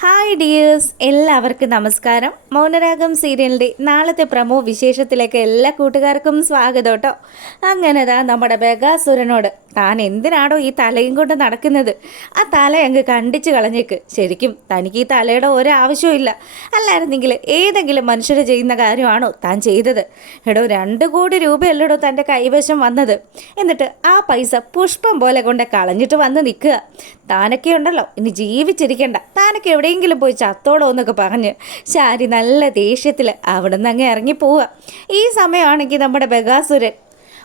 他 hi dears എല്ലാവർക്കും നമസ്കാരം. മൗനരാഗം സീരിയലിന്റെ നാളത്തെ പ്രമോ വിശേഷത്തിലേക്ക് എല്ലാ കൂട്ടുകാർക്കും സ്വാഗതം കേട്ടോ. അങ്ങനെ താ നമ്മുടെ ബഗാസുരനോട് താൻ എന്തിനാണോ ഈ തലയും കൊണ്ട് നടക്കുന്നത്? ആ തല അങ്ങ് കണ്ടിച്ച് കളഞ്ഞേക്ക്. ശരിക്കും തനിക്ക് ഈ തലയുടെ ഒരാവശ്യവും ഇല്ല. അല്ലായിരുന്നെങ്കിൽ ഏതെങ്കിലും മനുഷ്യർ ചെയ്യുന്ന കാര്യമാണോ താൻ ചെയ്തത്? എടോ രണ്ട് കോടി രൂപയല്ലടോ തന്റെ കൈവശം വന്നത്? എന്നിട്ട് ആ പൈസ പുഷ്പം പോലെ കൊണ്ട് കളഞ്ഞിട്ട് വന്ന് നിൽക്കുക. താനൊക്കെ ഉണ്ടല്ലോ ഇനി ജീവിച്ചിരിക്കേണ്ട. താനൊക്കെ എവിടെയെങ്കിലും പോയി ചത്തോളോ എന്നൊക്കെ പറഞ്ഞ് ശാരി നല്ല ദേഷ്യത്തിൽ അവിടെ നിന്ന് അങ്ങ് ഇറങ്ങി പോവുക ഈ സമയമാണെങ്കിൽ നമ്മുടെ ബഗാസുരൻ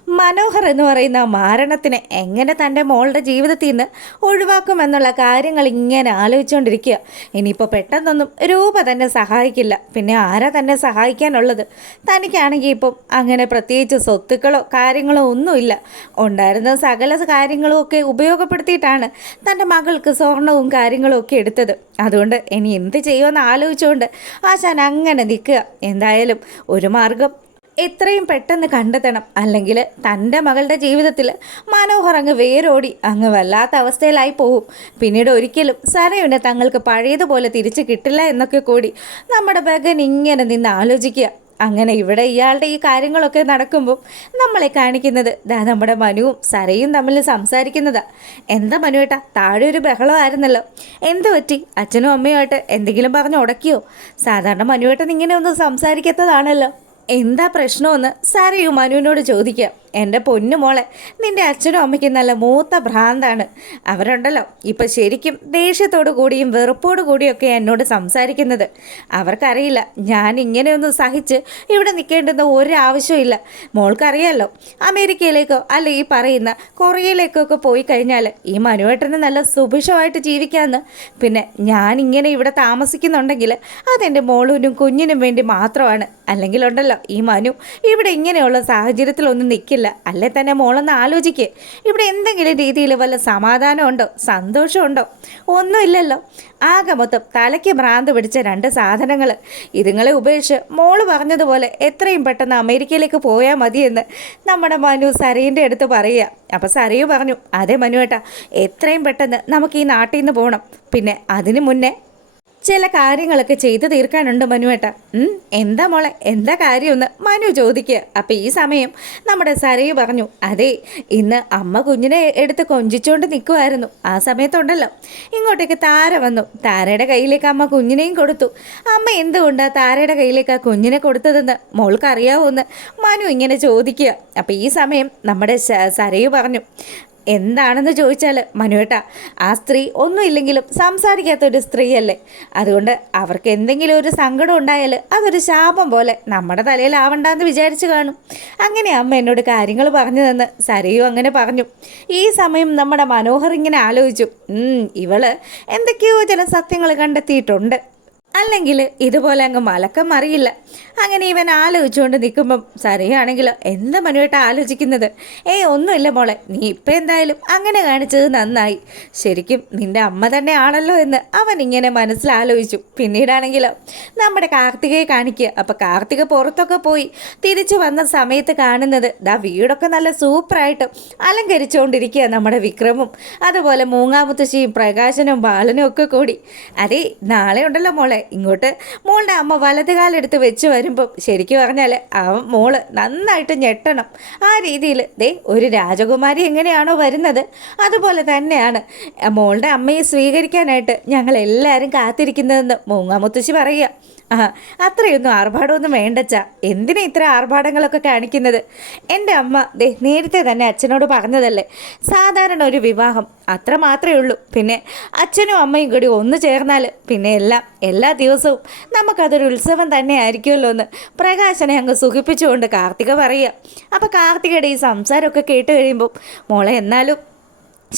മനോഹർ എന്ന് പറയുന്ന മാരണത്തിന് എങ്ങനെ തന്റെ മോളുടെ ജീവിതത്തിൽ നിന്ന് ഒഴിവാക്കുമെന്നുള്ള കാര്യങ്ങൾ ഇങ്ങനെ ആലോചിച്ചുകൊണ്ടിരിക്കുക ഇനിയിപ്പോൾ പെട്ടെന്നൊന്നും രൂപ തന്നെ സഹായിക്കില്ല. പിന്നെ ആരാ തന്നെ സഹായിക്കാനുള്ളത്? തനിക്കാണെങ്കിൽ ഇപ്പം അങ്ങനെ പ്രത്യേകിച്ച് സ്വത്തുക്കളോ കാര്യങ്ങളോ ഒന്നുമില്ല. ഉണ്ടായിരുന്ന സകല കാര്യങ്ങളും ഒക്കെ ഉപയോഗപ്പെടുത്തിയിട്ടാണ് തന്റെ മകൾക്ക് സ്വർണവും കാര്യങ്ങളും ഒക്കെ എടുത്തത്. അതുകൊണ്ട് ഇനി എന്ത് ചെയ്യുമെന്ന് ആലോചിച്ചുകൊണ്ട് ആശാൻ അങ്ങനെ നിൽക്കുക. എന്തായാലും ഒരു മാർഗം എത്രയും പെട്ടെന്ന് കണ്ടെത്തണം. അല്ലെങ്കിൽ തന്റെ മകളുടെ ജീവിതത്തിൽ മനോഹർ അങ്ങ് വേരോടി അങ്ങ് വല്ലാത്ത അവസ്ഥയിലായി പോകും. പിന്നീട് ഒരിക്കലും സരയുനെ തങ്ങൾക്ക് പഴയതുപോലെ തിരിച്ചു കിട്ടില്ല എന്നൊക്കെ കൂടി നമ്മുടെ ബഗൻ ഇങ്ങനെ നിന്ന് ആലോചിക്കുക. അങ്ങനെ ഇവിടെ ഇയാളുടെ ഈ കാര്യങ്ങളൊക്കെ നടക്കുമ്പോൾ നമ്മളെ കാണിക്കുന്നത് ദാ നമ്മുടെ മനുവും സരയും തമ്മിൽ സംസാരിക്കുന്നതാ. എന്താ മനുവേട്ടാ താഴെ ഒരു ബഹളമായിരുന്നല്ലോ. എന്ത് പറ്റി? അച്ഛനും അമ്മയുമായിട്ട് എന്തെങ്കിലും പറഞ്ഞ് ഉടക്കിയോ? സാധാരണ മനുവേട്ടൻ ഇങ്ങനെ ഒന്നും സംസാരിക്കാത്തതാണല്ലോ. എന്താ പ്രശ്നമെന്ന് സരയു മനുവിനോട് ചോദിക്കാം. എന്റെ പൊന്നു മോളെ നിന്റെ അച്ഛനും അമ്മയ്ക്കും നല്ല മൂത്ത ഭ്രാന്താണ്. അവരുണ്ടല്ലോ. ഇപ്പം ശരിക്കും ദേഷ്യത്തോടു കൂടിയും വെറുപ്പോടു കൂടിയൊക്കെ എന്നോട് സംസാരിക്കുന്നത്. അവർക്കറിയില്ല ഞാൻ ഇങ്ങനെയൊന്നും സഹിച്ച് ഇവിടെ നിൽക്കേണ്ടുന്ന ഒരാവശ്യമില്ല മോൾക്കറിയാമല്ലോ അമേരിക്കയിലേക്കോ അല്ല ഈ പറയുന്ന കൊറിയയിലേക്കോ ഒക്കെ പോയി കഴിഞ്ഞാൽ ഈ മനുവേട്ടന് നല്ല സുഭിക്ഷമായിട്ട് ജീവിക്കാമെന്ന് പിന്നെ ഞാൻ ഇങ്ങനെ ഇവിടെ താമസിക്കുന്നുണ്ടെങ്കിൽ അതെന്റെ മോളൂനും കുഞ്ഞിനും വേണ്ടി മാത്രമാണ്. അല്ലെങ്കിൽ ഉണ്ടല്ലോ ഈ മനു ഇവിടെ ഇങ്ങനെയുള്ള സാഹചര്യത്തിലൊന്നും നിൽക്കില്ല അല്ലേ തന്നെ മോളൊന്ന് ആലോചിക്ക്. ഇവിടെ എന്തെങ്കിലും രീതിയിൽ വല്ല സമാധാനമുണ്ടോ? സന്തോഷമുണ്ടോ? ഒന്നുമില്ലല്ലോ. ആകെ മൊത്തം തലയ്ക്ക് ഭ്രാന്ത് പിടിച്ച രണ്ട് സാധനങ്ങൾ. ഇതുങ്ങളെ ഉപേക്ഷിച്ച് മോൾ പറഞ്ഞതുപോലെ എത്രയും പെട്ടെന്ന് അമേരിക്കയിലേക്ക് പോയാൽ മതിയെന്ന് നമ്മുടെ മനു സരയിന്റെ അടുത്ത് പറയുക. അപ്പോൾ സരയു പറഞ്ഞു അതെ മനുവേട്ടാ എത്രയും പെട്ടെന്ന് നമുക്ക് ഈ നാട്ടിൽ നിന്ന് പോകണം പിന്നെ അതിനു മുന്നേ ചില കാര്യങ്ങളൊക്കെ ചെയ്തു തീർക്കാനുണ്ട് മനുവേട്ട. എന്താ മോളെ എന്താ കാര്യമെന്ന് മനു ചോദിക്കുക. അപ്പം ഈ സമയം നമ്മുടെ സരയു പറഞ്ഞു അതെ ഇന്ന് അമ്മ കുഞ്ഞിനെ എടുത്ത് കൊഞ്ചിച്ചുകൊണ്ട് നിൽക്കുമായിരുന്നു ആ സമയത്തുണ്ടല്ലോ. ഇങ്ങോട്ടേക്ക് താര വന്നു. താരയുടെ കയ്യിലേക്ക് അമ്മ കുഞ്ഞിനെയും കൊടുത്തു. അമ്മ എന്തുകൊണ്ടാണ് താരയുടെ കയ്യിലേക്ക് ആ കുഞ്ഞിനെ കൊടുത്തതെന്ന് മോൾക്ക് അറിയാവോന്ന് മനു ഇങ്ങനെ ചോദിക്കുക. അപ്പം ഈ സമയം നമ്മുടെ സരയു പറഞ്ഞു എന്താണെന്ന് ചോദിച്ചാൽ മനുവേട്ട ആ സ്ത്രീ ഒന്നുമില്ലെങ്കിലും സംസാരിക്കാത്തൊരു സ്ത്രീയല്ലേ. അതുകൊണ്ട് അവർക്ക് എന്തെങ്കിലും ഒരു സങ്കടം ഉണ്ടായാൽ അതൊരു ശാപം പോലെ നമ്മുടെ തലയിലാവണ്ടെന്ന് വിചാരിച്ചു കാണും. അങ്ങനെ അമ്മ എന്നോട് കാര്യങ്ങൾ പറഞ്ഞു തന്ന് സരയു അങ്ങനെ പറഞ്ഞു. ഈ സമയം നമ്മുടെ മനോഹർ ഇങ്ങനെ ആലോചിച്ചു. "ഉം, ഇവൾ എന്തൊക്കെയോ ചില സത്യങ്ങൾ കണ്ടെത്തിയിട്ടുണ്ട്. അല്ലെങ്കിൽ ഇതുപോലെ അങ്ങ് മലക്കം അറിയില്ല അങ്ങനെ ഇവൻ ആലോചിച്ചുകൊണ്ട് നിൽക്കുമ്പം സരയാണെങ്കിൽ എന്താ മനുവേട്ട ആലോചിക്കുന്നത്? ഏയ് ഒന്നുമില്ല മോളെ നീ ഇപ്പം എന്തായാലും അങ്ങനെ കാണിച്ചത് നന്നായി. ശരിക്കും നിന്റെ അമ്മ തന്നെ ആണല്ലോ എന്ന് അവൻ ഇങ്ങനെ മനസ്സിലാലോചിച്ചു പിന്നീടാണെങ്കിലോ നമ്മുടെ കാർത്തികയെ കാണിക്കുക അപ്പം കാർത്തിക പുറത്തൊക്കെ പോയി തിരിച്ചു വന്ന സമയത്ത് കാണുന്നത് ദാ വീടൊക്കെ നല്ല സൂപ്പറായിട്ട് അലങ്കരിച്ചുകൊണ്ടിരിക്കുക നമ്മുടെ വിക്രമും. അതുപോലെ മൂങ്ങാമുത്തശ്ശിയും പ്രകാശനും ബാലനും ഒക്കെ കൂടി. അതെ നാളെ ഉണ്ടല്ലോ മോളെ ഇങ്ങോട്ട് മോളുടെ അമ്മ വലത് കാലെടുത്ത് വെച്ച് വരുമ്പം ശരിക്കും പറഞ്ഞാൽ അവൻ മോൾ നന്നായിട്ട് ഞെട്ടണം. ആ രീതിയിൽ ദേ ഒരു രാജകുമാരി എങ്ങനെയാണോ വരുന്നത്. അതുപോലെ തന്നെയാണ് മോളുടെ അമ്മയെ സ്വീകരിക്കാനായിട്ട് ഞങ്ങൾ എല്ലാവരും കാത്തിരിക്കുന്നതെന്ന് മൂങ്ങാമുത്തശ്ശി പറയുക. ആ അത്രയൊന്നും ആർഭാടമൊന്നും വേണ്ടച്ചാ. എന്തിനാ ഇത്ര ആർഭാടങ്ങളൊക്കെ കാണിക്കുന്നത്? എന്റെ അമ്മ ദേ നേരത്തെ തന്നെ അച്ഛനോട് പറഞ്ഞതല്ലേ. സാധാരണ ഒരു വിവാഹം അത്ര മാത്രമേ ഉള്ളൂ. പിന്നെ അച്ഛനും അമ്മയും കൂടി ഒന്ന് ചേർന്നാൽ പിന്നെ എല്ലാം എല്ലാ ദിവസവും നമുക്കതൊരു ഉത്സവം തന്നെ ആയിരിക്കുമല്ലോ എന്ന് പ്രകാശനെ അങ്ങ് സുഖിപ്പിച്ചുകൊണ്ട് കാർത്തിക പറയുക. അപ്പോൾ കാർത്തികയുടെ ഈ സംസാരമൊക്കെ കേട്ട് കഴിയുമ്പോൾ മോളെ എന്നാലും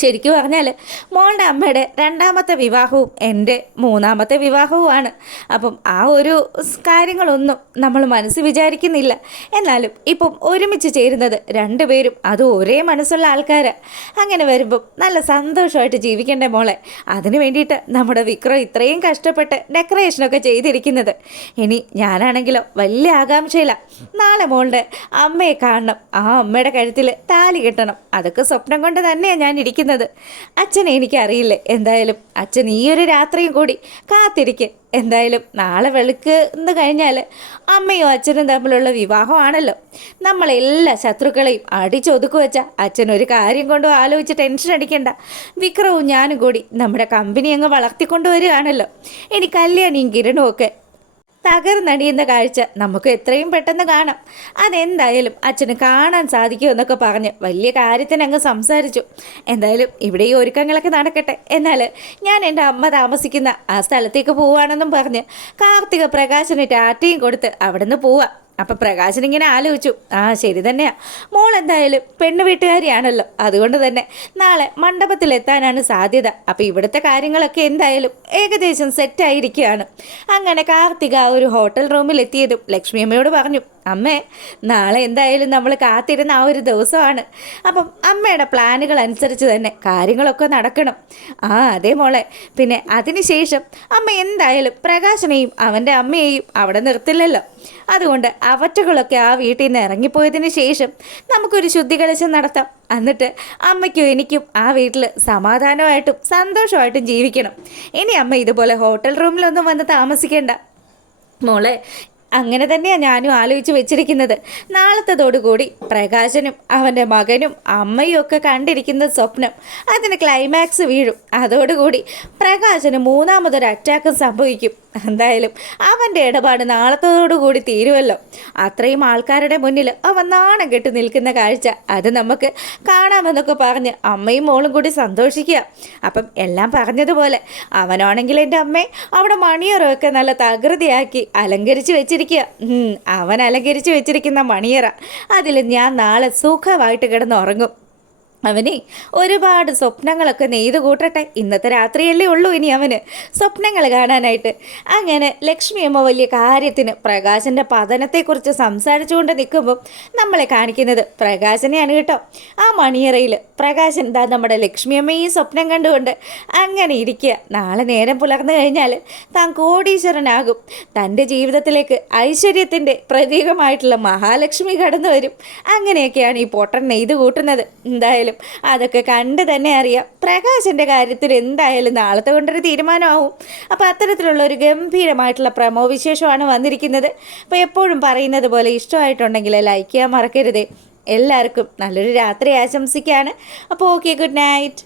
ശരിക്കും പറഞ്ഞാൽ മോളുടെ അമ്മയുടെ രണ്ടാമത്തെ വിവാഹവും എന്റെ മൂന്നാമത്തെ വിവാഹവുമാണ്. അപ്പം ആ ഒരു കാര്യങ്ങളൊന്നും നമ്മൾ മനസ്സ് വിചാരിക്കുന്നില്ല. എന്നാലും ഇപ്പം ഒരുമിച്ച് ചേരുന്നത് രണ്ടുപേരും അത് ഒരേ മനസ്സുള്ള ആൾക്കാരാണ് അങ്ങനെ വരുമ്പം നല്ല സന്തോഷമായിട്ട് ജീവിക്കണ്ടേ മോളെ? അതിന് വേണ്ടിയിട്ട് നമ്മുടെ വിക്രം ഇത്രയും കഷ്ടപ്പെട്ട് ഡെക്കറേഷനൊക്കെ ചെയ്തിരിക്കുന്നത്. ഇനി ഞാനാണെങ്കിലോ വലിയ ആകാംക്ഷയില്ല നാളെ മോളുടെ അമ്മയെ കാണണം. ആ അമ്മയുടെ കഴുത്തിൽ താലി കെട്ടണം. അതൊക്കെ സ്വപ്നം കൊണ്ട് തന്നെയാണ് ഞാൻ ഇരിക്കുന്നത് നിൽക്കുന്നത് അച്ഛനെ എനിക്കറിയില്ലേ. എന്തായാലും അച്ഛൻ ഈ ഒരു രാത്രിയും കൂടി കാത്തിരിക്ക്. എന്തായാലും നാളെ വെളുക്ക് കഴിഞ്ഞാൽ അമ്മയും അച്ഛനും തമ്മിലുള്ള വിവാഹമാണല്ലോ. നമ്മളെല്ലാ ശത്രുക്കളെയും അടിച്ചൊതുക്കു വെച്ച അച്ഛൻ ഒരു കാര്യം കൊണ്ടും ആലോചിച്ച് ടെൻഷൻ അടിക്കണ്ട. വിക്രവും ഞാനും കൂടി നമ്മുടെ കമ്പനി അങ്ങ് വളർത്തിക്കൊണ്ടുവരികയാണല്ലോ. ഇനി കല്യാണിയും കിരണും ഒക്കെ തകർന്നടിയുന്ന കാഴ്ച നമുക്ക് എത്രയും പെട്ടെന്ന് കാണാം. അതെന്തായാലും അച്ഛന് കാണാൻ സാധിക്കുമെന്നൊക്കെ പറഞ്ഞ് വലിയ കാര്യത്തിന് അങ്ങ് സംസാരിച്ചു. എന്തായാലും ഇവിടെ ഈ ഒരുക്കങ്ങളൊക്കെ നടക്കട്ടെ. എന്നാൽ ഞാൻ എന്റെ അമ്മ താമസിക്കുന്ന ആ സ്ഥലത്തേക്ക് പോവാണെന്നും പറഞ്ഞ് കാർത്തിക പ്രകാശന് ടാറ്റയും കൊടുത്ത് അവിടുന്ന് പോവാം. അപ്പൊ പ്രകാശൻ ഇങ്ങനെ ആലോചിച്ചു. ആ ശരി തന്നെയാ. മോൾ എന്തായാലും പെണ്ണു വീട്ടുകാരിയാണല്ലോ. അതുകൊണ്ട് തന്നെ നാളെ മണ്ഡപത്തിൽ എത്താനാണ് സാധ്യത. അപ്പൊ ഇവിടുത്തെ കാര്യങ്ങളൊക്കെ എന്തായാലും ഏകദേശം സെറ്റായിരിക്കുകയാണ് അങ്ങനെ കാർത്തിക ഒരു ഹോട്ടൽ റൂമിൽ എത്തിയതും ലക്ഷ്മി അമ്മയോട് പറഞ്ഞു അമ്മേ നാളെ എന്തായാലും നമ്മൾ കാത്തിരുന്ന ആ ഒരു ദിവസമാണ്. അപ്പം അമ്മയുടെ പ്ലാനുകൾ അനുസരിച്ച് തന്നെ കാര്യങ്ങളൊക്കെ നടക്കണം. ആ അതേ മോളെ. പിന്നെ അതിനുശേഷം അമ്മ എന്തായാലും പ്രകാശനെയും അവന്റെ അമ്മയെയും അവിടെ നിർത്തില്ലല്ലോ. അതുകൊണ്ട് അവറ്റകളൊക്കെ ആ വീട്ടിൽ നിന്ന് ഇറങ്ങിപ്പോയതിന് ശേഷം നമുക്കൊരു ശുദ്ധികലശം നടത്താം. എന്നിട്ട് അമ്മയ്ക്കും എനിക്കും ആ വീട്ടിൽ സമാധാനമായിട്ടും സന്തോഷമായിട്ടും ജീവിക്കണം. ഇനി അമ്മ ഇതുപോലെ ഹോട്ടൽ റൂമിലൊന്നും വന്ന് താമസിക്കേണ്ട. മോളെ അങ്ങനെ തന്നെയാണ് ഞാനും ആലോചിച്ച് വെച്ചിരിക്കുന്നത്. നാളത്തതോടുകൂടി പ്രകാശനും അവന്റെ മകനും അമ്മയും ഒക്കെ കണ്ടിരിക്കുന്ന സ്വപ്നം അതിന് ക്ലൈമാക്സ് വീഴും. അതോടുകൂടി പ്രകാശന് മൂന്നാമതൊരു അറ്റാക്കും സംഭവിക്കും. എന്തായാലും അവന്റെ ഇടപാട് നാളത്തോടുകൂടി തീരുമല്ലോ. അത്രയും ആൾക്കാരുടെ മുന്നിൽ അവൻ നാണം കെട്ട് നിൽക്കുന്ന കാഴ്ച അത് നമുക്ക് കാണാമെന്നൊക്കെ പറഞ്ഞ് അമ്മയും മോളും കൂടി സന്തോഷിക്കുക. അപ്പം എല്ലാം പറഞ്ഞതുപോലെ അവനാണെങ്കിൽ എന്റെ അമ്മയെ അവിടെ മണിയറൊക്കെ നല്ല തകൃതിയാക്കി അലങ്കരിച്ച് വെച്ചിരിക്കുക. അവൻ അലങ്കരിച്ച് വെച്ചിരിക്കുന്ന മണിയറ. അതിൽ ഞാൻ നാളെ സുഖമായിട്ട് കിടന്നുറങ്ങും. അവനെ ഒരുപാട് സ്വപ്നങ്ങളൊക്കെ നെയ്ത് കൂട്ടട്ടെ. ഇന്നത്തെ രാത്രിയല്ലേ ഉള്ളൂ ഇനി അവന്. സ്വപ്നങ്ങൾ കാണാനായിട്ട്. അങ്ങനെ ലക്ഷ്മി അമ്മ വലിയ കാര്യത്തിന് പ്രകാശന്റെ പതനത്തെക്കുറിച്ച് സംസാരിച്ചുകൊണ്ട് നിൽക്കുമ്പോൾ നമ്മളെ കാണിക്കുന്നത് പ്രകാശനെയാണ് കേട്ടോ. ആ മണിയറയിൽ പ്രകാശൻ എന്താ നമ്മുടെ ലക്ഷ്മി അമ്മയും സ്വപ്നം കണ്ടുകൊണ്ട് അങ്ങനെ ഇരിക്കുക. നാളെ നേരം പുലർന്നു കഴിഞ്ഞാൽ താൻ കോടീശ്വരനാകും. തന്റെ ജീവിതത്തിലേക്ക് ഐശ്വര്യത്തിന്റെ പ്രതീകമായിട്ടുള്ള മഹാലക്ഷ്മി കടന്നു വരും. അങ്ങനെയൊക്കെയാണ് ഈ പൊട്ടൻ നെയ്ത് കൂട്ടുന്നത്. എന്തായാലും എന്തായാലും അതൊക്കെ കണ്ട് തന്നെ അറിയാം. പ്രകാശിന്റെ കാര്യത്തിൽ എന്തായാലും നാളത്തെ കൊണ്ടൊരു തീരുമാനമാവും. അപ്പോൾ അത്തരത്തിലുള്ള ഒരു ഗംഭീരമായിട്ടുള്ള പ്രമോ വിശേഷമാണ് വന്നിരിക്കുന്നത്. അപ്പോൾ എപ്പോഴും പറയുന്നത് പോലെ ഇഷ്ടമായിട്ടുണ്ടെങ്കിൽ ലൈക്ക് ചെയ്യാൻ മറക്കരുതേ. എല്ലാവർക്കും നല്ലൊരു രാത്രി ആശംസിക്കുകയാണ്. അപ്പോൾ ഓക്കെ ഗുഡ് നൈറ്റ്